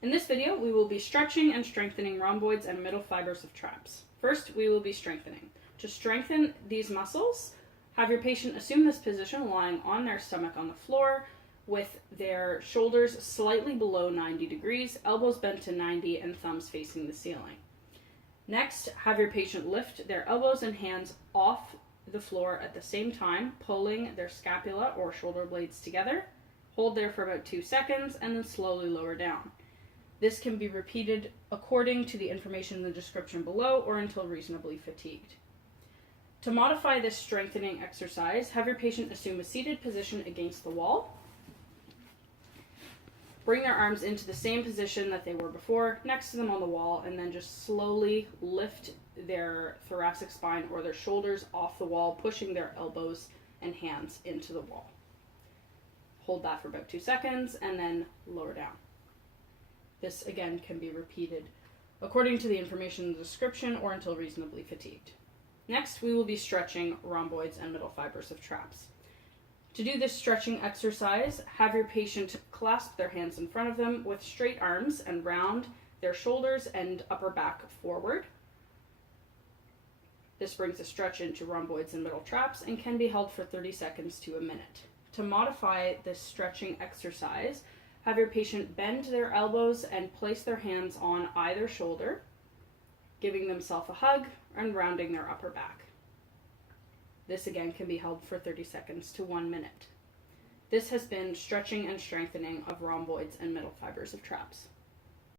In this video, we will be stretching and strengthening rhomboids and middle fibers of traps. First, we will be strengthening. To strengthen these muscles, have your patient assume this position lying on their stomach on the floor with their shoulders slightly below 90 degrees, elbows bent to 90, and thumbs facing the ceiling. Next, have your patient lift their elbows and hands off the floor at the same time, pulling their scapula or shoulder blades together. Hold there for about 2 seconds and then slowly lower down. This can be repeated according to the information in the description below or until reasonably fatigued. To modify this strengthening exercise, have your patient assume a seated position against the wall. Bring their arms into the same position that they were before, next to them on the wall, and then just slowly lift their thoracic spine or their shoulders off the wall, pushing their elbows and hands into the wall. Hold that for about 2 seconds and then lower down. This again can be repeated according to the information in the description or until reasonably fatigued. Next, we will be stretching rhomboids and middle fibers of traps. To do this stretching exercise, have your patient clasp their hands in front of them with straight arms and round their shoulders and upper back forward. This brings a stretch into rhomboids and middle traps and can be held for 30 seconds to a minute. To modify this stretching exercise, have your patient bend their elbows and place their hands on either shoulder, giving themselves a hug and rounding their upper back. This again can be held for 30 seconds to 1 minute. This has been stretching and strengthening of rhomboids and middle fibers of traps.